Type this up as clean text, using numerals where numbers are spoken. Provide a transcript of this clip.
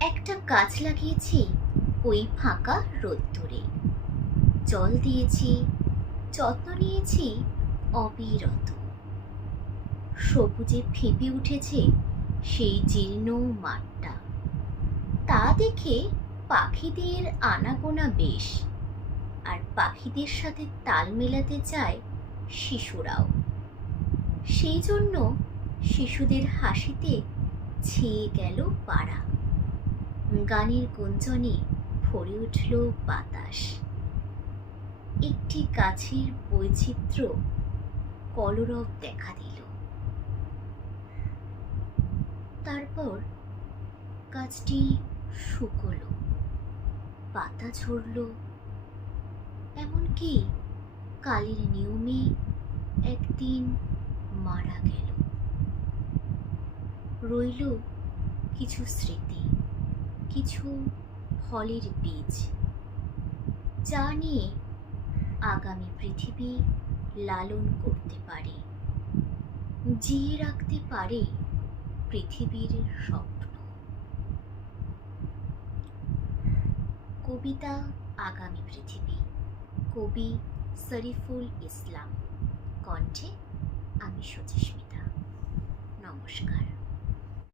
একটা গাছ লাগিয়েছি ওই ফাঁকা রোদ্দুরে, জল দিয়েছি, যত্ন নিয়েছি অবিরত। সবুজে ফেঁপে উঠেছে সেই জীর্ণ মাঠটা। তা দেখে পাখিদের আনাগোনা বেশ, আর পাখিদের সাথে তাল মেলাতে চায় শিশুরাও। সেই জন্য শিশুদের হাসিতে ছেয়ে গেল পাড়া। গানের গুঞ্জনে ভরে উঠল বাতাস। একটি গাছের বৈচিত্র্য কলরব দেখা দিল। তারপর গাছটি শুকলো, পাতা ঝরল, এমনকি কালের নিয়মে একদিন মারা গেল। রইল কিছু স্মৃতি, কিছু ফলের বীজ, যা নিয়ে আগামী পৃথিবী লালন করতে পারে, জিয়ে রাখতে পারে পৃথিবীর স্বপ্ন। কবিতা আগামী পৃথিবী, কবি শরীফুল ইসলাম, কণ্ঠে আমি সুচিস্মিতা। নমস্কার।